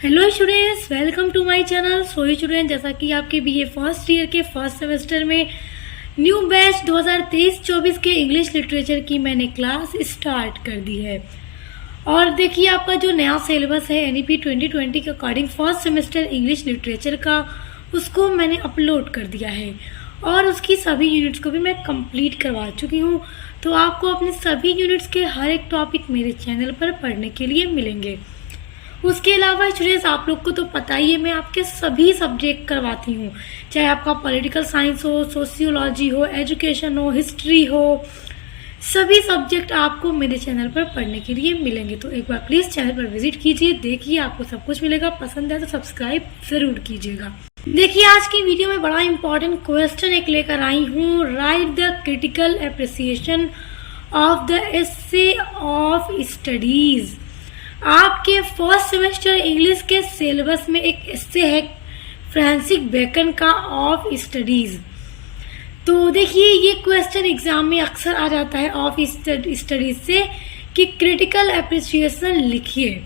Hello students, welcome to my channel. So student, जैसा कि आपके बीए फर्स्ट ईयर के फर्स्ट सेमेस्टर में न्यू बैच 2023-24 के इंग्लिश लिटरेचर की मैंने क्लास स्टार्ट कर दी है। और देखिए, आपका जो नया सिलेबस है एनईपी 2020 के according first semester English literature का, उसको मैंने अपलोड कर दिया है और उसकी सभी यूनिट्स को भी मैं कंप्लीट करवा चुकी हूँ। तो आपको अपने सभी यूनिट्स के हर एक टॉपिक मेरे चैनल पर पढ़ने के लिए मिलेंगे। उसके अलावा स्टूडेंट्स, आप लोग को तो पता ही है, मैं आपके सभी सब्जेक्ट करवाती हूँ, चाहे आपका पॉलिटिकल साइंस हो, सोशियोलॉजी हो, एजुकेशन हो, हिस्ट्री हो, सभी सब्जेक्ट आपको मेरे चैनल पर पढ़ने के लिए मिलेंगे। तो एक बार प्लीज़ चैनल पर विजिट कीजिए, देखिए, आपको सब कुछ मिलेगा। पसंद है तो सब्सक्राइब ज़रूर कीजिएगा। देखिए, आज की वीडियो में बड़ा इंपॉर्टेंट क्वेश्चन एक लेकर आई हूँ। Right the critical appreciation of the essay of studies. आपके फर्स्ट सेमेस्टर इंग्लिश के सिलेबस में एक एसे है फ्रांसिस बेकन का ऑफ स्टडीज। तो देखिए, ये क्वेश्चन एग्जाम में अक्सर आ जाता है ऑफ स्टडीज से कि क्रिटिकल एप्रिसिएशन लिखिए।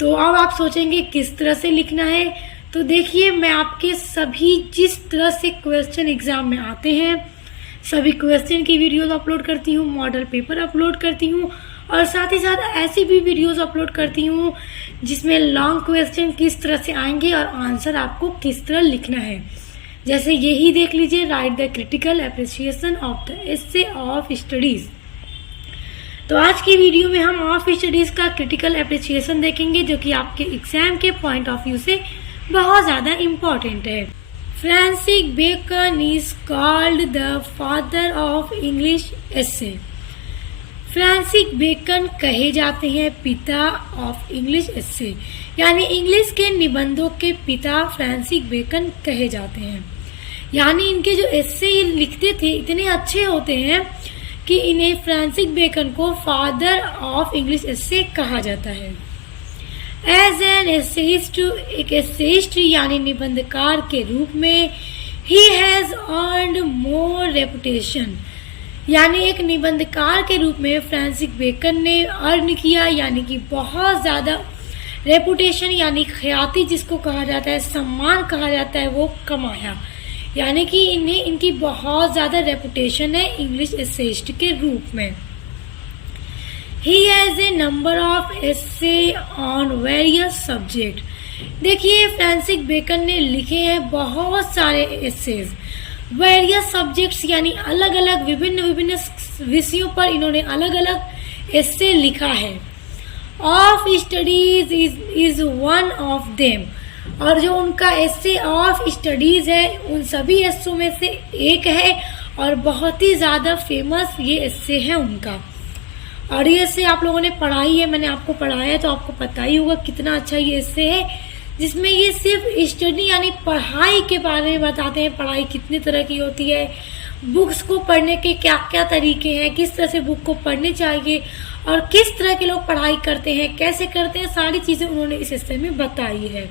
तो अब आप सोचेंगे किस तरह से लिखना है। तो देखिए, मैं आपके सभी जिस तरह से क्वेश्चन एग्जाम में आते हैं सभी क्वेश्चन की वीडियोस अपलोड करती हूँ, मॉडल पेपर अपलोड करती हूँ और साथ ही साथ ऐसी भी वीडियोस अपलोड करती हूँ जिसमें लॉन्ग क्वेश्चन किस तरह से आएंगे और आंसर आपको किस तरह लिखना है। जैसे यही देख लीजिए, right the critical appreciation of the essay of studies. तो आज की वीडियो में हम ऑफ स्टडीज का क्रिटिकल एप्रिसिएशन देखेंगे, जो कि आपके एग्जाम के पॉइंट ऑफ व्यू से बहुत ज़्यादा इम्पोर्टेंट है। Francis Bacon is called the father of English essay. Francis Bacon कहे जाते हैं पिता ऑफ इंग्लिश एसे, यानी इंग्लिश के निबंधों के पिता फ्रांसिस बेकन कहे जाते हैं। यानी इनके जो एसे लिखते थे इतने अच्छे होते हैं कि इन्हें फ्रांसिस बेकन को फादर ऑफ इंग्लिश एसे कहा जाता है। एज एन एसेइस्ट, एक एसेइस्ट यानी निबंधकार के रूप में, he has earned more reputation, यानी एक निबंधकार के रूप में फ्रांसिस बेकन ने अर्न किया, यानी कि बहुत ज़्यादा रेपुटेशन यानी ख्याति जिसको कहा जाता है, सम्मान कहा जाता है, वो कमाया। यानी कि इन्हें इनकी बहुत ज़्यादा रेपुटेशन है इंग्लिश एसेइस्ट के रूप में। He has a number of essay on various subject. देखिए, फ्रांसिस बेकन ने लिखे हैं बहुत सारे एसेज, वेरियस सब्जेक्ट्स यानी अलग अलग विभिन्न विभिन्न विषयों पर इन्होंने अलग अलग एसे लिखा है। Of studies is one of them, और जो उनका एसे ऑफ स्टडीज है उन सभी एसों में से एक है और बहुत ही ज़्यादा फेमस ये एसे है उनका। और ये एसे आप लोगों ने पढ़ा ही है, मैंने आपको पढ़ाया है तो आपको पता ही होगा कितना अच्छा ये एसे है, जिसमें ये सिर्फ स्टडी यानी पढ़ाई के बारे में बताते हैं। पढ़ाई कितनी तरह की होती है, बुक्स को पढ़ने के क्या क्या तरीके हैं, किस तरह से बुक को पढ़ने चाहिए और किस तरह के लोग पढ़ाई करते हैं, कैसे करते हैं, सारी चीज़ें उन्होंने इस हिस्से में बताई है।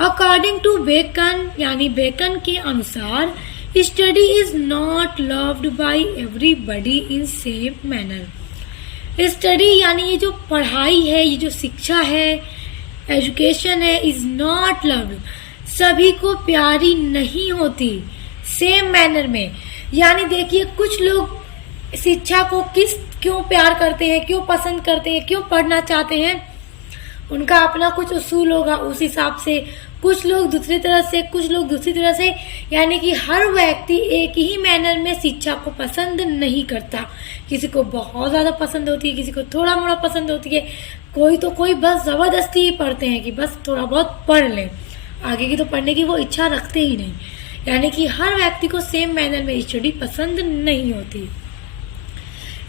अकॉर्डिंग टू बेकन, यानी बेकन के अनुसार, study is not loved by everybody in same manner. Study यानी ये जो पढ़ाई है, ये जो शिक्षा है, एजुकेशन है, इज नॉट लव्ड, सभी को प्यारी नहीं होती सेम मैनर में। यानी देखिए, कुछ लोग शिक्षा को क्यों प्यार करते हैं, क्यों पसंद करते हैं, क्यों पढ़ना चाहते हैं, उनका अपना कुछ उसूल होगा, उस हिसाब से कुछ लोग दूसरी तरह से, कुछ लोग दूसरी तरह से। यानी कि हर व्यक्ति एक ही मैनर में शिक्षा को पसंद नहीं करता। किसी को बहुत ज़्यादा पसंद होती है, किसी को थोड़ा मोड़ा पसंद होती है, कोई बस ज़बरदस्ती ही पढ़ते हैं कि बस थोड़ा बहुत पढ़ लें, आगे की तो पढ़ने की वो इच्छा रखते ही नहीं। यानी कि हर व्यक्ति को सेम मैनर में स्टडी पसंद नहीं होती।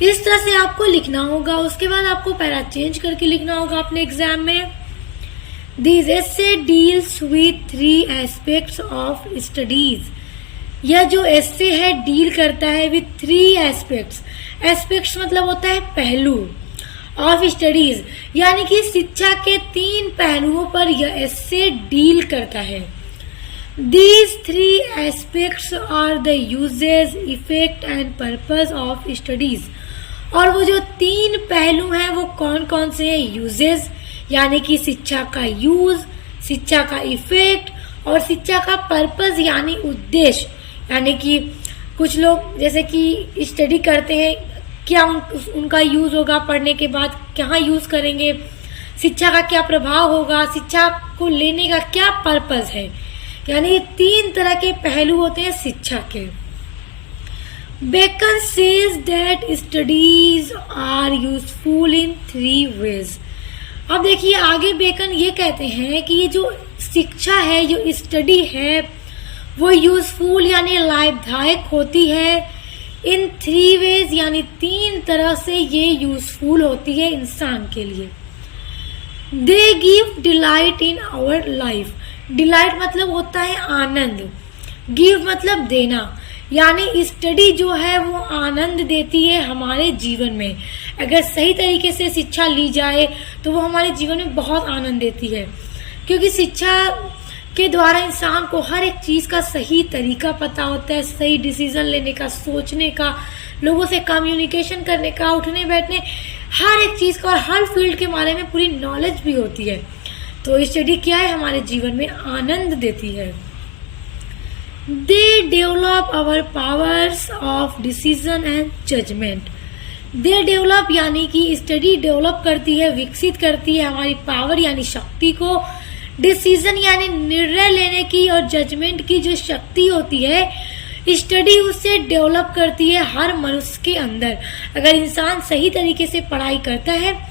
इस तरह से आपको लिखना होगा। उसके बाद आपको पैरा चेंज करके लिखना होगा अपने एग्जाम में। This essay deals with 3 aspects of studies. यह जो एसे है डील करता है विथ 3 एस्पेक्ट्स। एस्पेक्ट्स मतलब होता है पहलू, ऑफ स्टडीज यानी कि शिक्षा के 3 पहलुओं पर यह एसे डील करता है। These 3 aspects are the uses, effect and purpose of studies। और वो जो 3 पहलू हैं वो कौन कौन से हैं? यूजेस यानी कि शिक्षा का यूज, शिक्षा का इफेक्ट और शिक्षा का पर्पस यानी उद्देश्य। यानी कि कुछ लोग जैसे कि स्टडी करते हैं, क्या उनका यूज़ होगा, पढ़ने के बाद कहाँ यूज़ करेंगे, शिक्षा का क्या प्रभाव होगा, शिक्षा को लेने का क्या पर्पस है। यानी 3 तरह के पहलू होते हैं शिक्षा के। Bacon says that studies are useful in 3 ways. अब देखिए आगे बेकन ये कहते हैं कि ये जो शिक्षा है, जो स्टडी है, वो यूजफुल यानी लाभदायक होती है इन 3 वेज, यानी 3 तरह से ये यूजफुल होती है इंसान के लिए। They give delight in our life. Delight मतलब होता है आनंद, गिव मतलब देना, यानी स्टडी जो है वो आनंद देती है हमारे जीवन में। अगर सही तरीके से शिक्षा ली जाए तो वो हमारे जीवन में बहुत आनंद देती है, क्योंकि शिक्षा के द्वारा इंसान को हर एक चीज़ का सही तरीका पता होता है, सही डिसीजन लेने का, सोचने का, लोगों से कम्युनिकेशन करने का, उठने बैठने, हर एक चीज़ का और हर फील्ड के बारे में पूरी नॉलेज भी होती है। तो स्टडी क्या है, हमारे जीवन में आनंद देती है। They develop our powers of decision and judgement. They develop यानी कि स्टडी डेवलप करती है, विकसित करती है हमारी पावर यानी शक्ति को, डिसीजन यानी निर्णय लेने की, और जजमेंट की जो शक्ति होती है स्टडी उससे डेवलप करती है हर मनुष्य के अंदर। अगर इंसान सही तरीके से पढ़ाई करता है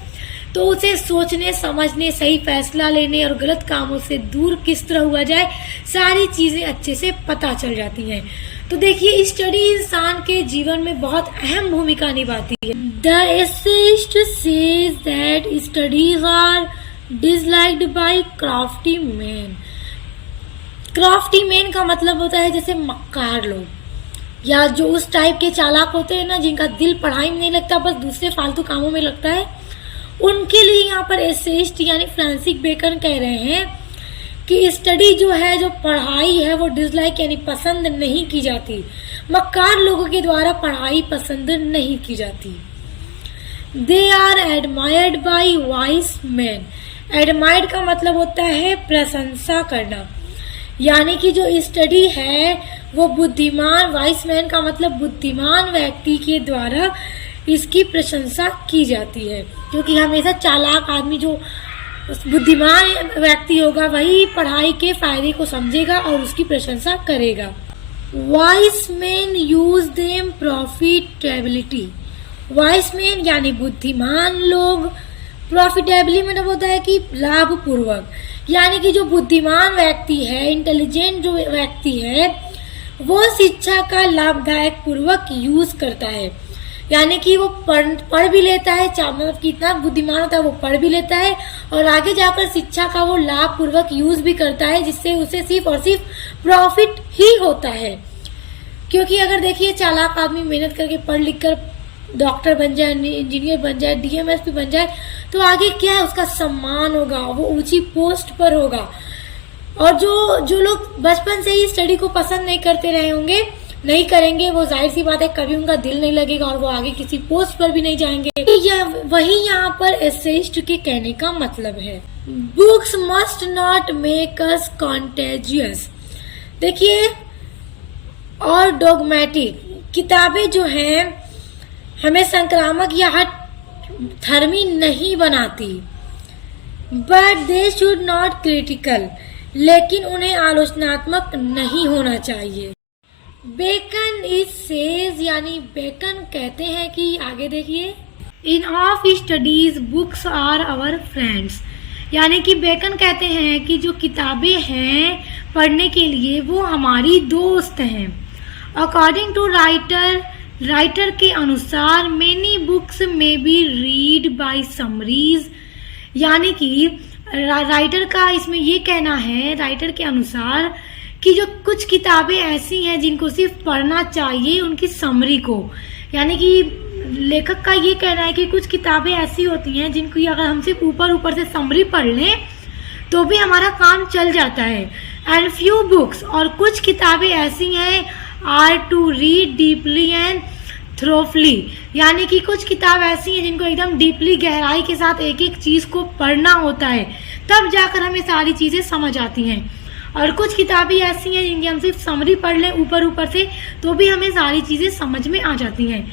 तो उसे सोचने, समझने, सही फैसला लेने और गलत कामों से दूर किस तरह हुआ जाए, सारी चीज़ें अच्छे से पता चल जाती हैं। तो देखिए स्टडी इंसान के जीवन में बहुत अहम भूमिका निभाती है। The essayist says that studies are disliked by crafty man. Crafty man का मतलब होता है जैसे मक्कार लोग, या जो उस टाइप के चालाक होते हैं ना, जिनका दिल पढ़ाई में नहीं लगता, बस दूसरे फालतू कामों में लगता है, उनके लिए यहाँ पर एसेइस्ट यानी फ्रांसिस बेकन कह रहे हैं कि स्टडी जो है, जो पढ़ाई है, वो डिसलाइक यानी पसंद नहीं की जाती। मक्कार लोगों के द्वारा पढ़ाई पसंद नहीं की जाती। They are admired by wise man. Admired का मतलब होता है प्रशंसा करना, यानी कि जो स्टडी है वो बुद्धिमान, वाइस मैन का मतलब बुद्धिमान व्यक्ति के द्वारा इसकी प्रशंसा की जाती है, क्योंकि हमेशा चालाक आदमी, जो बुद्धिमान व्यक्ति होगा, वही पढ़ाई के फायदे को समझेगा और उसकी प्रशंसा करेगा। Vice man use them profitability. Vice man यानी बुद्धिमान लोग, प्रॉफिटेबली मतलब होता है कि लाभ पूर्वक, यानी कि जो बुद्धिमान व्यक्ति है, इंटेलिजेंट जो व्यक्ति है, वो शिक्षा का लाभदायक पूर्वक यूज करता है। यानी कि वो पढ़ भी लेता है, मतलब कि इतना बुद्धिमान होता है, वो पढ़ भी लेता है और आगे जाकर शिक्षा का वो लाभ पूर्वक यूज भी करता है, जिससे उसे सिर्फ और सिर्फ प्रॉफिट ही होता है। क्योंकि अगर देखिए चालाक आदमी मेहनत करके पढ़ लिख कर डॉक्टर बन जाए, इंजीनियर बन जाए, डीएमएसपी बन जाए, तो आगे क्या है, उसका सम्मान होगा, वो ऊंची पोस्ट पर होगा। और जो लोग बचपन से ही स्टडी को पसंद नहीं करते रहे होंगे, नहीं करेंगे, वो जाहिर सी बात है कभी उनका दिल नहीं लगेगा और वो आगे किसी पोस्ट पर भी नहीं जाएंगे। वही यहाँ पर एसेइस्ट के कहने का मतलब है। Books must not make us contagious. देखिए, और डोगमेटिक, किताबें जो हैं हमें संक्रामक या धर्मी नहीं बनाती। But they should not critical, लेकिन उन्हें आलोचनात्मक नहीं होना चाहिए। बेकन इज सेज यानी बेकन कहते हैं कि, आगे देखिए, in of studies books are our friends. यानी कि बेकन कहते हैं कि जो किताबें हैं पढ़ने के लिए वो हमारी दोस्त हैं। अकॉर्डिंग टू राइटर के अनुसार मेनी बुक्स में बी रीड बाय समरीज। यानी कि राइटर का इसमें ये कहना है, राइटर के अनुसार, कि जो कुछ किताबें ऐसी हैं जिनको सिर्फ पढ़ना चाहिए उनकी समरी को। यानी कि लेखक का ये कहना है कि कुछ किताबें ऐसी होती हैं जिनको अगर हम सिर्फ ऊपर से समरी पढ़ लें तो भी हमारा काम चल जाता है। एंड फ्यू बुक्स, और कुछ किताबें ऐसी हैं, are to read deeply and thoroughly. यानी कि कुछ किताब ऐसी हैं जिनको एकदम डीपली, गहराई के साथ एक एक चीज़ को पढ़ना होता है, तब जाकर हमें सारी चीज़ें समझ आती हैं। और कुछ किताबें ऐसी हैं जिनकी हम सिर्फ समरी पढ़ लें ऊपर ऊपर से तो भी हमें सारी चीज़ें समझ में आ जाती हैं।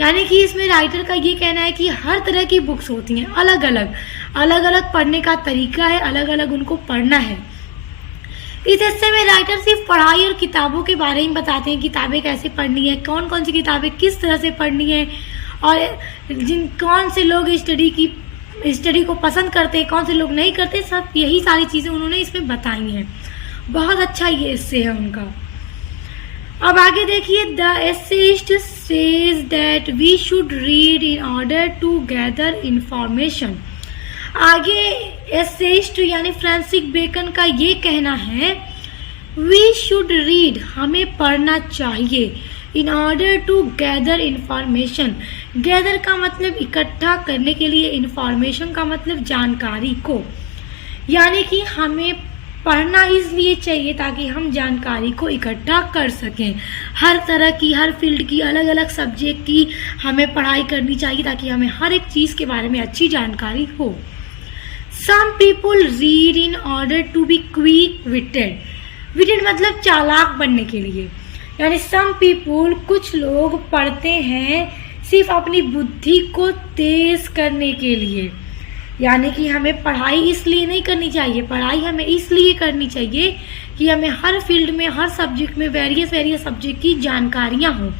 यानी कि इसमें राइटर का ये कहना है कि हर तरह की बुक्स होती हैं, अलग अलग पढ़ने का तरीका है, अलग अलग उनको पढ़ना है। इस हिस्से में राइटर सिर्फ पढ़ाई और किताबों के बारे में बताते हैं, किताबें कैसे पढ़नी है, कौन कौन सी किताबें किस तरह से पढ़नी है, और कौन से लोग स्टडी को पसंद करते हैं, कौन से लोग नहीं करते, सब यही सारी चीज़ें उन्होंने इसमें बताई हैं। बहुत अच्छा ये एस्से है उनका। अब आगे देखिए, the essayist says that we should read in order to gather information. आगे एसेइस्ट यानी फ्रांसिस बेकन का ये कहना है, वी शुड रीड, हमें पढ़ना चाहिए, in order to gather information. Gather का मतलब इकट्ठा करने के लिए, इंफॉर्मेशन का मतलब जानकारी को। यानी कि हमें पढ़ना इसलिए चाहिए ताकि हम जानकारी को इकट्ठा कर सकें। हर तरह की, हर फील्ड की, अलग अलग सब्जेक्ट की हमें पढ़ाई करनी चाहिए ताकि हमें हर एक चीज़ के बारे में अच्छी जानकारी हो। Some people read in order to be quick-witted. Witted मतलब चालाक बनने के लिए। यानी some people, कुछ लोग पढ़ते हैं सिर्फ अपनी बुद्धि को तेज करने के लिए। यानी कि हमें पढ़ाई इसलिए नहीं करनी चाहिए, पढ़ाई हमें इसलिए करनी चाहिए कि हमें हर फील्ड में, हर सब्जेक्ट में वेरियस सब्जेक्ट की जानकारियाँ हों,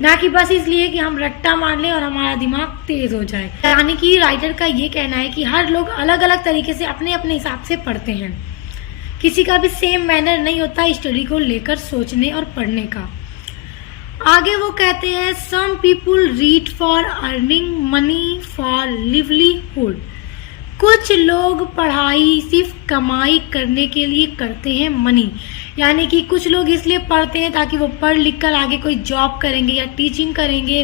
ना कि बस इसलिए कि हम रट्टा मार लें और हमारा दिमाग तेज हो जाए। यानी कि राइटर का ये कहना है कि हर लोग अलग अलग तरीके से अपने अपने हिसाब से पढ़ते हैं, किसी का भी सेम मैनर नहीं होता स्टडी को लेकर सोचने और पढ़ने का। आगे वो कहते हैं, some people read for earning money for livelihood. कुछ लोग पढ़ाई सिर्फ कमाई करने के लिए करते हैं, मनी। यानी कि कुछ लोग इसलिए पढ़ते हैं ताकि वो पढ़ लिख कर आगे कोई जॉब करेंगे या टीचिंग करेंगे,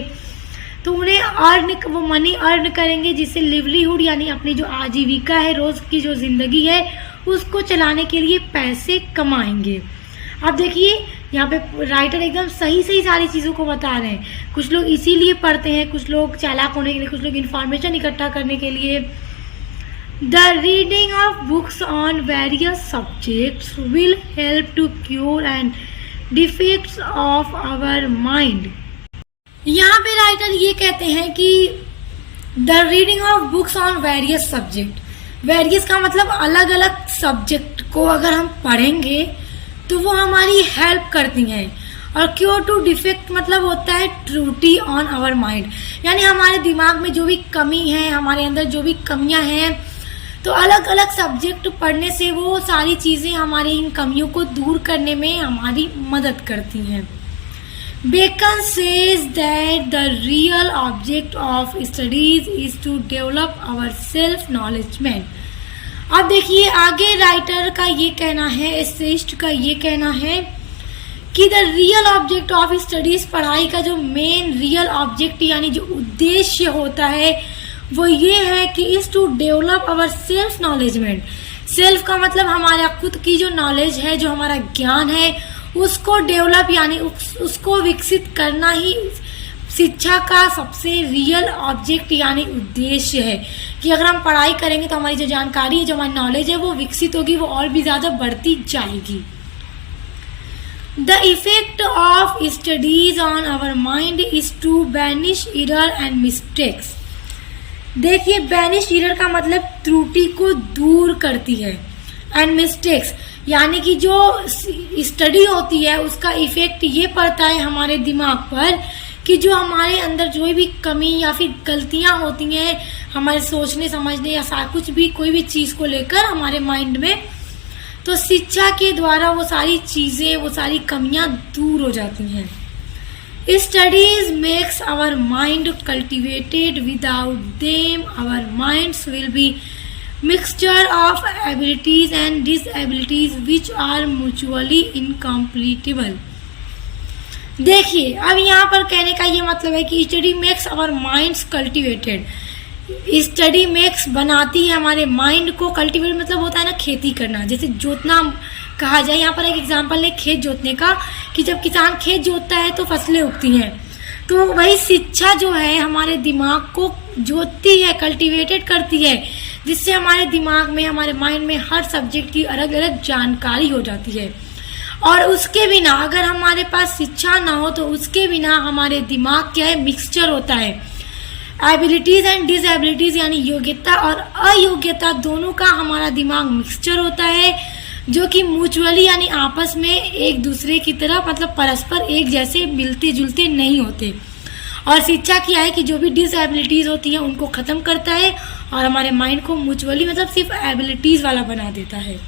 तो उन्हें वो मनी अर्न करेंगे, जिससे लिवलीहुड यानी अपनी जो आजीविका है, रोज की जो जिंदगी है, उसको चलाने के लिए पैसे कमाएंगे। अब देखिए यहाँ पे राइटर एकदम सही सारी चीज़ों को बता रहे हैं। कुछ लोग इसीलिए पढ़ते हैं, कुछ लोग चालाक होने के लिए, कुछ लोग इन्फॉर्मेशन इकट्ठा करने के लिए। The reading of books on various subjects will help to cure and defects of our mind. यहाँ पे राइटर ये कहते हैं कि the reading of books on various subject, various का मतलब अलग अलग सब्जेक्ट को अगर हम पढ़ेंगे तो वो हमारी हेल्प करती हैं। और क्योर टू डिफेक्ट मतलब होता है त्रुटि ऑन आवर माइंड, यानी हमारे दिमाग में जो भी कमी है, हमारे अंदर जो भी कमियां हैं, तो अलग अलग सब्जेक्ट पढ़ने से वो सारी चीज़ें हमारी इन कमियों को दूर करने में हमारी मदद करती हैं। Bacon says that the real object of studies is to develop our self knowledgement. अब देखिए आगे राइटर का ये कहना है, एसेइस्ट का ये कहना है कि the real object of studies, पढ़ाई का जो मेन रियल ऑब्जेक्ट यानी जो उद्देश्य होता है वो ये है कि is to develop our self knowledgement. Self का मतलब हमारा खुद की जो नॉलेज है, जो हमारा ज्ञान है, उसको डेवलप यानी उसको विकसित करना ही शिक्षा का सबसे रियल ऑब्जेक्ट यानी उद्देश्य है। कि अगर हम पढ़ाई करेंगे तो हमारी जो जानकारी है, जो हमारी नॉलेज है, वो विकसित होगी, वो और भी ज्यादा बढ़ती जाएगी। The effect of studies on our mind is to banish error and mistakes. देखिए बैनिश एरर का मतलब त्रुटि को दूर करती है, एंड मिस्टेक्स यानी कि जो स्टडी होती है उसका इफेक्ट ये पड़ता है हमारे दिमाग पर कि जो हमारे अंदर जो भी कमी या फिर गलतियां होती हैं हमारे सोचने समझने या कुछ भी कोई भी चीज को लेकर हमारे माइंड में, तो शिक्षा के द्वारा वो सारी चीजें, वो सारी कमियां दूर हो जाती हैं। Studies makes our mind cultivated. Without them, our minds will be mixture of abilities and disabilities which are mutually incompatible. देखिए अब यहाँ पर कहने का ये मतलब है कि study makes our minds cultivated. Study makes बनाती है हमारे माइंड को, कल्टिवेट मतलब होता है ना खेती करना, जैसे जोतना कहा जाए। यहाँ पर एक एग्जांपल है खेत जोतने का, कि जब किसान खेत जोतता है तो फसलें उगती हैं। तो वही शिक्षा जो है हमारे दिमाग को जोतती है, कल्टीवेटेड करती है, जिससे हमारे दिमाग में, हमारे माइंड में हर सब्जेक्ट की अलग अलग जानकारी हो जाती है। और उसके बिना, अगर हमारे पास शिक्षा ना हो तो उसके बिना हमारे दिमाग क्या है, मिक्सचर होता है। एबिलिटीज एंड डिसएबिलिटीज यानी योग्यता और अयोग्यता दोनों का हमारा दिमाग मिक्सचर होता है, जो कि म्यूचुअली यानी आपस में एक दूसरे की तरह मतलब परस्पर एक जैसे मिलते जुलते नहीं होते। और शिक्षा क्या है कि जो भी डिसएबिलिटीज होती हैं उनको खत्म करता है और हमारे माइंड को म्यूचुअली मतलब सिर्फ एबिलिटीज वाला बना देता है।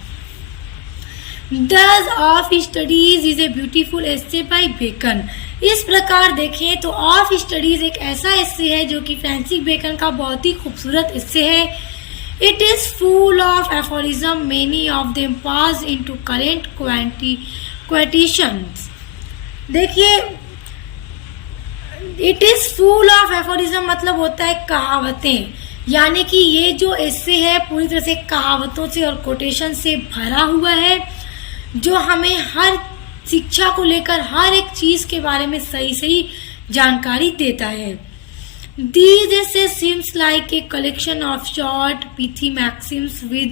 Does of studies is a beautiful essay by Bacon. इस प्रकार देखें तो ऑफ स्टडीज एक ऐसा एस्से है जो कि फ्रांसिस बेकन का बहुत ही खूबसूरत एस्से है। It is full of aphorism, many of them pass into current quotations. देखिए, it is full of aphorism मतलब होता है कहावतें, यानी कि ये जो एस्से है पूरी तरह से कहावतों से और कोटेशन से भरा हुआ है, जो हमें हर शिक्षा को लेकर हर एक चीज के बारे में सही सही जानकारी देता है। These essays seems like a collection of short pithy maxims with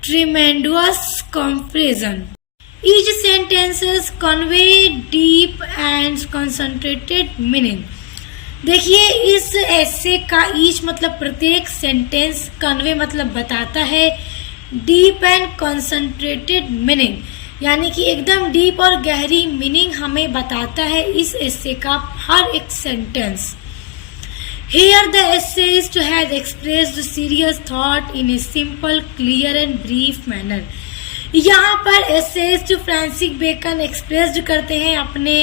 tremendous comparison. Each sentences convey deep and concentrated meaning. देखिए, इस एस्से का ईच मतलब प्रत्येक सेंटेंस, कन्वे मतलब बताता है, डीप एंड कंसंट्रेटेड मीनिंग यानी कि एकदम डीप और गहरी मीनिंग हमें बताता है इस एस्से का हर एक sentence. Here the essayist has expressed serious thought in a simple, clear and brief manner. यहाँ पर एसेइस्ट फ्रांसिस बेकन एक्सप्रेस करते हैं अपने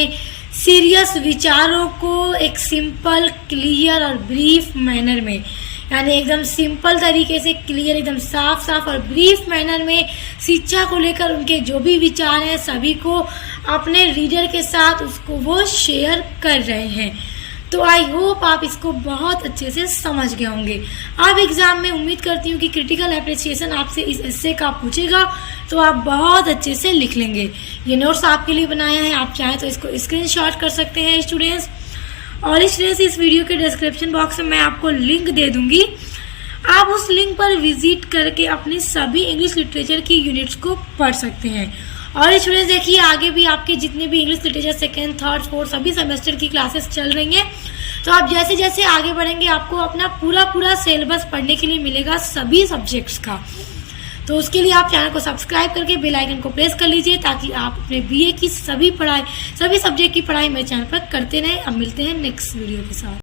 सीरियस विचारों को एक सिंपल, क्लियर और ब्रीफ मैनर में, यानी एकदम सिंपल तरीके से, क्लियर, एकदम साफ साफ और ब्रीफ मैनर में शिक्षा को लेकर उनके जो भी विचार हैं सभी को अपने रीडर के साथ उसको वो शेयर कर रहे हैं। तो आई होप आप इसको बहुत अच्छे से समझ गए होंगे। अब एग्जाम में उम्मीद करती हूँ कि क्रिटिकल एप्रिसिएशन आपसे इस एस्से का पूछेगा तो आप बहुत अच्छे से लिख लेंगे। ये नोट्स आपके लिए बनाया है, आप चाहें तो इसको स्क्रीनशॉट कर सकते हैं स्टूडेंट्स। और स्टूडेंट्स, इस वीडियो के डिस्क्रिप्शन बॉक्स में मैं आपको लिंक दे दूंगी, आप उस लिंक पर विजिट करके अपनी सभी इंग्लिश लिटरेचर की यूनिट्स को पढ़ सकते हैं। और स्टूडेंट्स देखिए, आगे भी आपके जितने भी English literature second, third, fourth सभी सेमेस्टर की क्लासेस चल रही हैं, तो आप जैसे जैसे आगे बढ़ेंगे आपको अपना पूरा सिलेबस पढ़ने के लिए मिलेगा सभी सब्जेक्ट्स का। तो उसके लिए आप चैनल को सब्सक्राइब करके बेल आइकन को प्रेस कर लीजिए ताकि आप अपने बीए की सभी सब्जेक्ट की पढ़ाई मेरे चैनल पर करते रहें। अब मिलते हैं नेक्स्ट वीडियो के साथ।